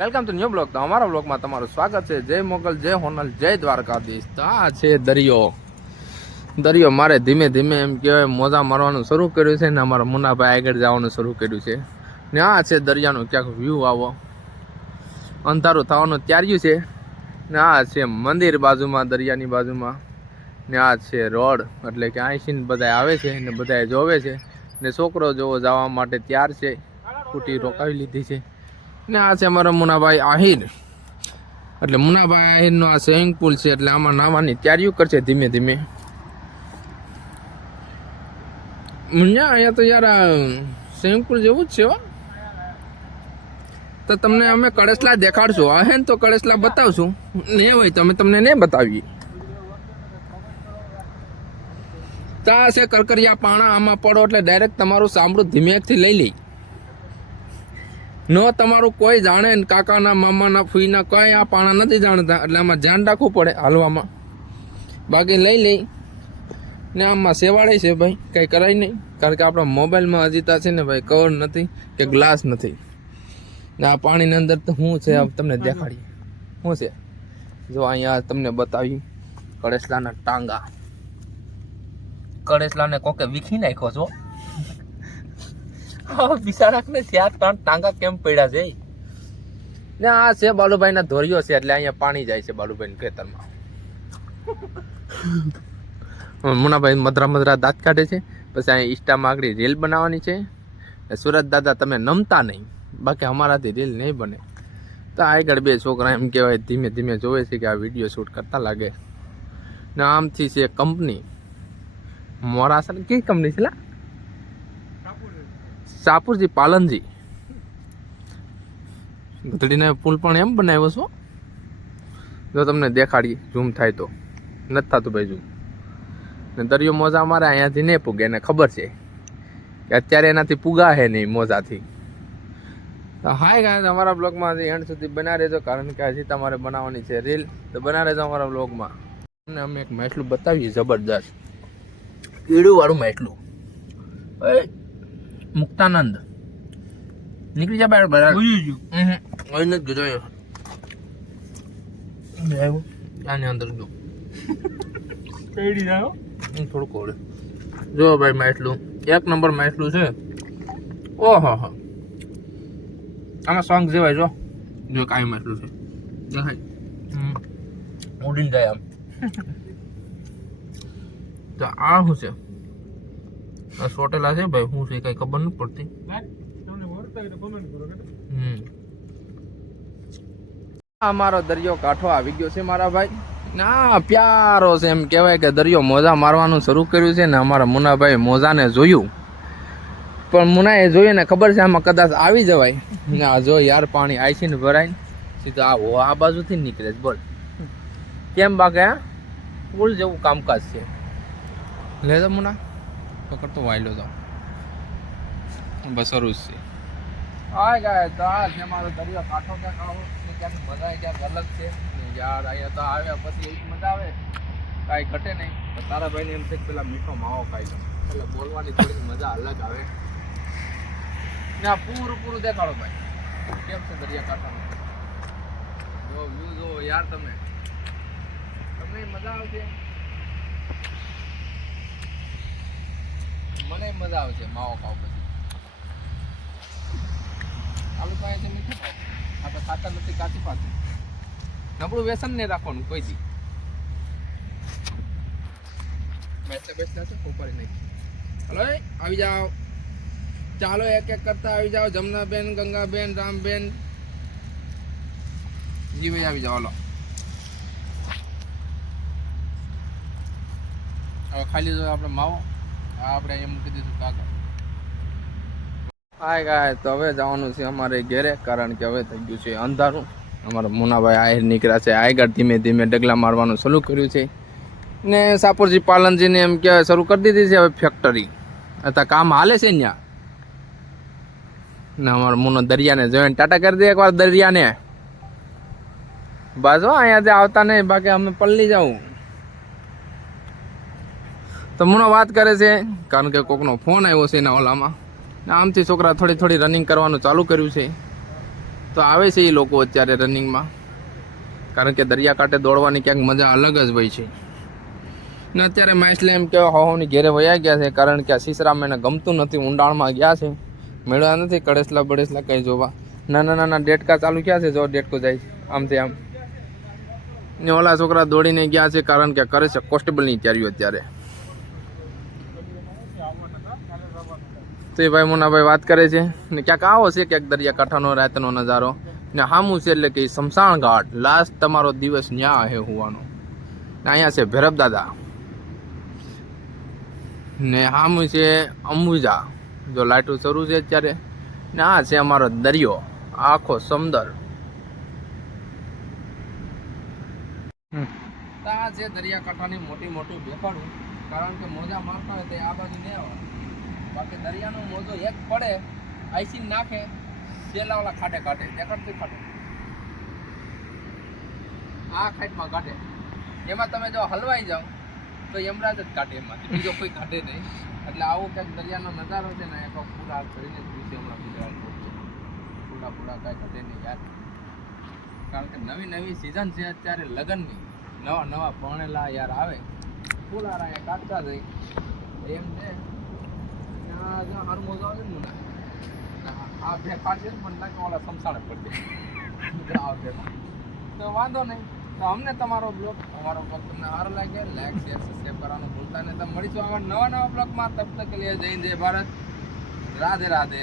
Welcome to new blog. તો અમારા બ્લોગમાં તમારું સ્વાગત છે. જય મોગલ, જય હોનલ, જય દ્વારકાધીશ. તો આ છે દરિયો મારે ધીમે ધીમે એમ કહેવાય મોજા મારવાનું શરૂ કર્યું છે ને અમારા મુન્નાભાઈ આગળ જવાનું શરૂ કર્યું છે ને આ છે દરિયાનું ક્યાંક વ્યૂ. આવો અંધારું થવાનું ત્યાર્યું છે ને આ છે મંદિર બાજુમાં, દરિયાની બાજુમાં ને આ છે રોડ, એટલે કે અહીંથી બધા આવે છે ને બધા જોવે છે ને છોકરો જોવો જવા માટે તૈયાર છે. સ્કૂટી રોકાવી લીધી છે ને આ છે અમારા મુનાભાઈ આહિર, એટલે મુનાભાઈ આહિરનો આ સ્વિમિંગ પુલ છે, એટલે આમાં નાહવાની તૈયારીઓ કરશે ધીમે ધીમે. અહીંયા તો યાર સ્વિમિંગ પુલ જેવું જ છે હો. તો તમને અમે કળશલા દેખાડશું, હે ને તો કળશલા બતાવશું, ને હોય તો અમે તમને નહીં બતાવીએ. તો આ છે કરકરિયા પાણા, આમાં પડો એટલે ડાયરેક્ટ તમારું સાંભળું ધીમેથી લઈ લે. નો તમારું કોઈ જાણે ને, કાકાના મામાના ફૂઈના કોઈ આ પાણા નથી જાણતા, એટલે આમાં ધ્યાન રાખવું પડે હાલવામાં. બાકી લઈ લઈ ને આમાં સેવાડે છે ભાઈ, કંઈ કરાય નહીં, કારણ કે આપણા મોબાઈલમાં હજીતા છે ને ભાઈ કવર નથી કે ગ્લાસ નથી. ને આ પાણીની અંદર તો શું છે તમને દેખાડીએ. શું છે જો અહીંયા તમને બતાવી કળેસલાના ટાંગા. કળેસલાને કોકે વીખી નાખ્યો છો. બિચારાને ત્યાં ટાંગા કેમ પડ્યા છે ને આ છે બાલુભાઈના ધોરીઓ છે, એટલે અહીંયા પાણી જાય છે બાલુભાઈ ખેતરમાં. મુનાભાઈ મધરા દાંત કાઢે છે. પછી અહીંયા ઇન્સ્ટામાં આગળ રીલ બનાવવાની છે. સુરત દાદા તમે નમતા નહીં, બાકી અમારાથી રીલ નહીં બને. તો આગળ બે છોકરા એમ કહેવાય ધીમે ધીમે જોવે છે કે આ વિડીયો શૂટ કરતા લાગે. ને આમથી છે કંપની મોરાસર, કઈ કંપની છે? સાપુરજી પાલનજી. ગધડીને પુલ પણ એમ બનાવ્યો છો, જો તમને દેખાડીએ ઝૂમ થાય તો. નથી થતું ભાઈ ઝૂમ. ને દરિયો મોજા મારે અહીંયાથી નહીં પૂગે, એને ખબર છે કે અત્યારે એનાથી પૂગા હે નહીં મોજાથી. હાય ગાય, અમારા બ્લોગમાં એન્ડ સુધી બના રહેજો, કારણ કે હજી તમારે બનાવવાની છે રીલ, તો બના રહેજો અમારા બ્લોગમાં. અને અમે એક માટલું બતાવીએ જબરદસ્ત કીડું વાળું માટલું. મુક્તાનંદ નીકળી જાય બહાર બહાર નથી જોયો. આની અંદર જો થોડુંક ઓળે જો ભાઈ માટલું એક નંબર માટલું છે. ઓહો હો, આમાં સોંગ જેવાય જો જો કાંઈ માટલું છે દેખાય, ઉડીને જાય આમ. તો આ શું છે? સોટેલા છે ભાઈ, શું છે કઈ ખબર નથી પડતી. અમારો દરિયો કાંઠો આવી ગયો છે મારા ભાઈ. ના પ્યારો છે, એમ કહેવાય કે દરિયો મોજા મારવાનું શરૂ કર્યું છે ને અમારા મુનાભાઈ મોજાને જોયું, પણ મુનાએ જોયું ને ખબર છે આમાં કદાચ આવી જવાય ને. આ જો યાર પાણી આઈસી ને ભરાય સીધું આ બાજુથી નીકળે છે. બોલ કેમ બાકે પુલ જેવું કામકાજ છે. લે તો મુના પકડતો વાયલો જાઓ, બસ શરૂ છે. હા ગાય, તો આ છે મારો દરિયો કાંઠો. ક્યાંક આવો ક્યાંક મજા ક્યાંક અલગ છે યાર. અહીંયા તો આવ્યા પછી એવી મજા આવે, કાંઈ ઘટે નહીં. તો તારા ભાઈને એમ છે કે પેલા મીઠો માવો ખાઈ લો, એટલે બોલવાની થોડી મજા અલગ આવે. ના પૂરું દેખાડો ભાઈ, કેમ છે દરિયા કાંઠામાં? જો વ્યૂ જો યાર, તમને મજા આવશે, મને મજા આવશે માવો ખાવ. પછી આલુ પાસે મીઠું ખાવ, આપણે ખાતા નથી કાચી પાછું. નબળું વ્યસન નહીં રાખવાનું કોઈ દી. બેસલા છે ખોપારી નહીં. હલો આવી જાઓ, ચાલો એક એક કરતા આવી જાઓ. જમનાબેન, ગંગાબેન, રામબેન, જી ભાઈ આવી જાઓ. હલો હવે ખાલી જો આપણે માવો આપણે અહીંયા મૂકી દીધું કાગળ. હાય ગાય, તો હવે જવાનું છે અમારે ઘેરે, કારણ કે હવે થઈ ગયું છે અંધારું. અમારા મુનાભાઈ આહિર નીકળ્યા છે, આગળ ધીમે ધીમે ડગલા મારવાનું શરૂ કર્યું છે. ને સાપુરજી પાલનજીને એમ કહેવાય શરૂ કરી દીધી છે હવે ફેક્ટરી, અત્યારે કામ હાલે છે ત્યાં. ને અમારા મુનો દરિયાને જોઈને ટાટા કરી દે એકવાર દરિયાને. બસ હો, અહીંયાથી આવતા નહીં, બાકી અમે પલ્લી જાઉં. તો મુનો વાત કરે છે, કારણ કે કોકનો ફોન આવ્યો છે એના ઓલામાં. આમથી છોકરા થોડી રનિંગ કરવાનું ચાલુ કર્યું છે. તો આવે છે એ લોકો અત્યારે રનિંગમાં, કારણ કે દરિયાકાંઠે દોડવાની ક્યાંક મજા અલગ જ હોય છે. ને અત્યારે માછલી એમ કહેવા હોવાની ઘેરે વયા ગયા છે, કારણ કે આ સીસરામ એને ગમતું નથી, ઊંડાણમાં ગયા છે, મેળવ્યા નથી કડેસલા બડેસલા કંઈ જોવા. નાના નાના ડેટકા ચાલુ ક્યાં છે, જો ડેટકો જાય આમથી આમ ને ઓલા છોકરા દોડીને ગયા છે, કારણ કે કરે છે કોન્સ્ટેબલની તૈયારીઓ અત્યારે. તો એ ભાઈ મુનાભાઈ વાત કરે છે ને ક્યાંક આવો છે ક્યાંક દરિયાકાંઠાનો રાતનો નજારો ને સામું છે, એટલે કે શમશાન ઘાટ, લાસ્ટ તમારો દિવસ ન્યા હે હોવાનો. ને અહીંયા છે ભૈરવ દાદા ને સામું છે અંબુજા, જો લાઇટો શરૂ છે અત્યારે. ને આ છે અમારો દરિયો આખો સમદર. આ છે દરિયાકાંઠાની મોટી મોટી બેસાડું, કારણ કે મોજા મારતા હોય તો આ બાજુ નહીં આવે. બાકી દરિયાનો મોજો એક પડે આઈસી નાખે પેલા ઓલા ખાટે કાઢે, દેખાડતી ખાટે આ ખાઈટમાં કાઢે. એમાં તમે જો હલવાઈ જાઓ તો યમરાજ જ કાઢે, એમાંથી બીજો કોઈ કાઢે નહીં. એટલે આવું કંઈક દરિયાનો નજારો છે ને, એક પૂરા કરીને હમણાં ગુજરાત પૂરા કાંઈ કાઢે નહીં યાર. કારણ કે નવી નવી સિઝન છે અત્યારે લગ્નની, નવા નવા પરણેલા યાર આવે પૂરા રાયા કાઢતા જઈ એમ છે. હર મોજો આવે ને આ બે કાઢે પણ લાગે ઓલા સમસાણે પડી જાય. તો વાંધો નહીં. તો અમને તમારો બ્લોગ તમને સારો લાગે લાઈક શેર સબસ્ક્રાઈબ કરવાનું ભૂલતા નહીં. તમે મળીશું આવા નવા બ્લોગમાં. તબ તક કે લીએ જય હિન્દ જય ભારત, રાધે રાધે.